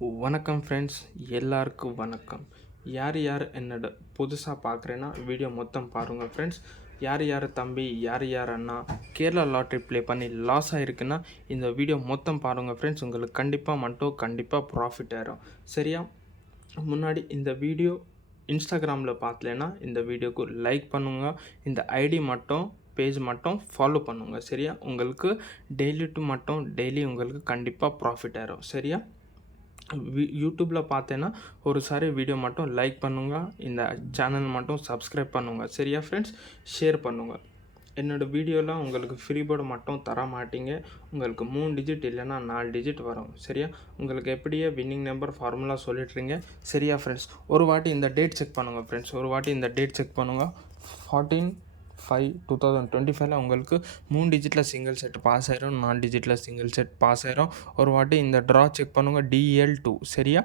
வணக்கம் ஃப்ரெண்ட்ஸ், எல்லாருக்கும் வணக்கம். யார் யார் என்னோட புதுசாக பார்க்குறேன்னா வீடியோ மொத்தம் பாருங்கள் ஃப்ரெண்ட்ஸ். யார் யார் தம்பி, யார் யார் அண்ணா கேரளா லாட்ரி ப்ளே பண்ணி லாஸ் ஆகிருக்குன்னா இந்த வீடியோ மொத்தம் பாருங்கள் ஃப்ரெண்ட்ஸ். உங்களுக்கு கண்டிப்பாக ப்ராஃபிட் ஆயிரும். சரியா? முன்னாடி இந்த வீடியோ இன்ஸ்டாகிராமில் பார்க்கலன்னா இந்த வீடியோக்கு லைக் பண்ணுங்கள். இந்த ஐடி மட்டும் பேஜ் மட்டும் ஃபாலோ பண்ணுங்க. சரியா? உங்களுக்கு டெய்லி உங்களுக்கு கண்டிப்பாக ப்ராஃபிட் ஆயிரும். சரியா? யூடியூப்பில் பார்த்தேன்னா ஒரு சாரி வீடியோ மட்டும் லைக் பண்ணுங்க. இந்த சேனல் மட்டும் சப்ஸ்கிரைப் பண்ணுங்க. சரியா ஃப்ரெண்ட்ஸ்? ஷேர் பண்ணுங்க. என்னோடய வீடியோலாம் உங்களுக்கு ஃப்ரீ போர்டு மட்டும் தர மாட்டீங்க. உங்களுக்கு 3 டிஜிட் இல்லைன்னா 4 டிஜிட் வரும். சரியா? உங்களுக்கு எப்படியே வின்னிங் நம்பர் ஃபார்முலா சொல்லிட்டுருங்க. சரியா ஃப்ரெண்ட்ஸ்? ஒரு வாட்டி இந்த டேட் செக் பண்ணுங்கள் ஃப்ரெண்ட்ஸ். 14/5/2025 உங்களுக்கு 3 டிஜிட்டில் சிங்கிள் செட் பாஸ் ஆயிரும், 4 டிஜிட்டில் சிங்கிள் செட் பாஸ் ஆயிரும். ஒரு வாட்டி இந்த ட்ரா செக் பண்ணுங்கள். DL2. சரியா?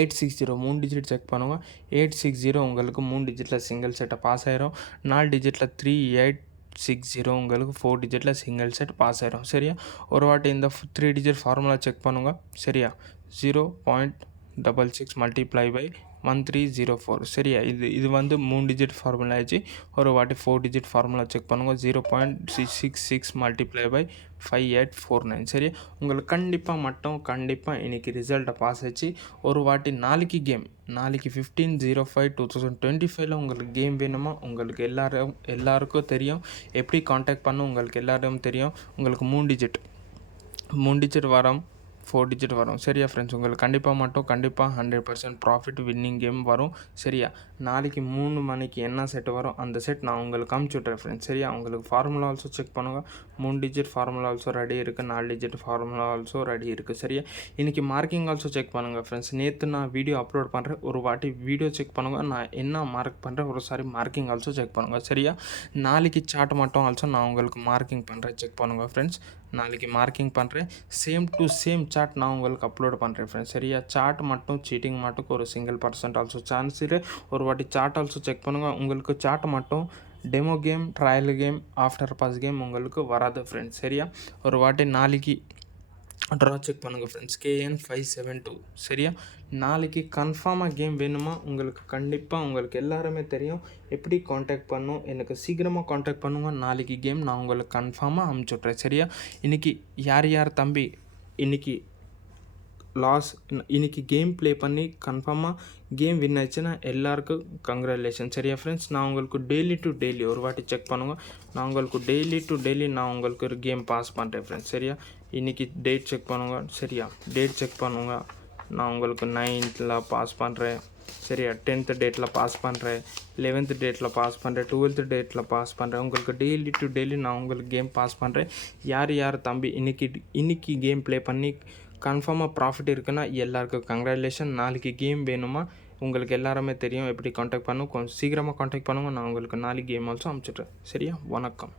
860 3 டிஜிட் செக் பண்ணுங்க. 860 உங்களுக்கு 3 டிஜிட்டில் சிங்கிள் செட்டை பாஸ் ஆயிரும். 4 டிஜிட்டில் 3860 உங்களுக்கு 4 டிஜிட்டில் சிங்கிள் செட் பாஸ் ஆயிரும். சரியா? ஒரு வாட்டி இந்த 3 டிஜிட் ஃபார்முலா செக் பண்ணுங்கள். சரியா? 0.66 மல்டிப்ளை பை 1304. சரியா? இது வந்து 3 டிஜிட் ஃபார்முலா ஆச்சு. ஒரு வாட்டி 4 டிஜிட் ஃபார்முலா செக் பண்ணுங்கள். 0.666 மல்டிப்ளை பை 5849. சரியா? உங்களுக்கு கண்டிப்பாக இன்றைக்கி ரிசல்ட்டை பாஸ் ஆச்சு. ஒரு வாட்டி நாளைக்கு 15/05/2025 உங்களுக்கு கேம் வேணுமா? உங்களுக்கு எல்லாருக்கும் தெரியும். எப்படி காண்டாக்ட் பண்ண உங்களுக்கு எல்லாரும் தெரியும். உங்களுக்கு 3 டிஜிட் வரும், 4 டிஜிட் வரும். சரியா ஃப்ரெண்ட்ஸ்? உங்களுக்கு கண்டிப்பாக 100% ப்ராஃபிட் வின்னிங் கேம் வரும். சரியா? நாளைக்கு 3 மணிக்கு என்ன செட் வரும் அந்த செட் நான் உங்களுக்கு அமுச்சுட்றேன் ஃப்ரெண்ட்ஸ். சரியா? உங்களுக்கு ஃபார்முலா ஆல்சோ செக் பண்ணுங்கள். 3 டிஜிட் ஃபார்முலா ஆல்சோ ரெடி இருக்குது, 4 டிஜிட் ஃபார்முலா ஆல்சோ ரெடி இருக்குது. சரியா? இன்றைக்கி மார்க்கிங் ஆல்சோ செக் பண்ணுங்கள் ஃப்ரெண்ட்ஸ். நேற்று நான் வீடியோ அப்லோட் பண்ணுறேன். ஒரு வாட்டி வீடியோ செக் பண்ணுங்கள். நான் என்ன மார்க் பண்ணுறேன் ஒரு சாரி மார்க்கிங் ஆல்சோ செக் பண்ணுங்கள். சரியா? நாளைக்கு சார்ட் மட்டும் ஆல்சோ நான் உங்களுக்கு மார்க்கிங் பண்ணுறேன், செக் பண்ணுங்கள் ஃப்ரெண்ட்ஸ். நாளைக்கு மார்க்கிங் பண்ணுறேன். சேம் டு சேம் சார்ட் நான் உங்களுக்கு அப்லோட் பண்ணுறேன் ஃப்ரெண்ட்ஸ். சரியா? சார்ட் மட்டும் சீட்டிங் மட்டும் ஒரு % ஆல்சோ சான்ஸ் இருக்குது. ஒரு வாட்டி சார்ட் ஆல்சோ செக் பண்ணுங்கள். உங்களுக்கு சார்ட் மட்டும் demo game, trial game, after pass game உங்களுக்கு வராது ஃப்ரெண்ட்ஸ். சரியா? ஒரு வாட்டி நாளைக்கு ட்ரா செக் பண்ணுங்கள் ஃப்ரெண்ட்ஸ். KN572. சரியா? நாளைக்கு கன்ஃபார்மாக கேம் வேணுமா? உங்களுக்கு எல்லாருமே தெரியும் எப்படி காண்டாக்ட் பண்ணணும். எனக்கு சீக்கிரமாக காண்டாக்ட் பண்ணுங்க. நாளைக்கு கேம் நான் உங்களுக்கு கன்ஃபார்மாக அமுச்சுட்றேன். சரியா? இன்றைக்கி யார் தம்பி இன்றைக்கி கேம் ப்ளே பண்ணி கன்ஃபார்மாக கேம் வின் ஆச்சுன்னா எல்லாருக்கும் கங்க்ராச்சுலேஷன். சரியா ஃப்ரெண்ட்ஸ்? நான் உங்களுக்கு டெய்லி ஒரு வாட்டி செக் பண்ணுங்கள். நான் உங்களுக்கு டெய்லி நான் உங்களுக்கு ஒரு கேம் பாஸ் பண்ணுறேன் ஃப்ரெண்ட்ஸ். சரியா? இன்றைக்கி டேட் செக் பண்ணுங்கள். சரியா? டேட் செக் பண்ணுங்கள். நான் உங்களுக்கு 9th பாஸ் பண்ணுறேன். சரியா? 10th டேட்டில் பாஸ் பண்ணுறேன், 11th டேட்டில் பாஸ் பண்ணுறேன், 12th டேட்டில் பாஸ் பண்ணுறேன். உங்களுக்கு டெய்லி நான் உங்களுக்கு கேம் பாஸ் பண்ணுறேன். யார் தம்பி இன்றைக்கி கேம் ப்ளே பண்ணி கன்ஃபார்மாக ப்ராஃபிட் இருக்குன்னா எல்லாருக்கும் கங்க்ராச்சுலேஷன். நாளைக்கு கேம் வேணுமா? உங்களுக்கு எல்லாருமே தெரியும் எப்படி காண்டாக்ட் பண்ணணும். கொஞ்சம் சீக்கிரமாக காண்டாக்ட் பண்ணுங்கள். நான் உங்களுக்கு நாளைக்கு கேம் ஆல்சோ அமுச்சுட்றேன். சரியா? வணக்கம்.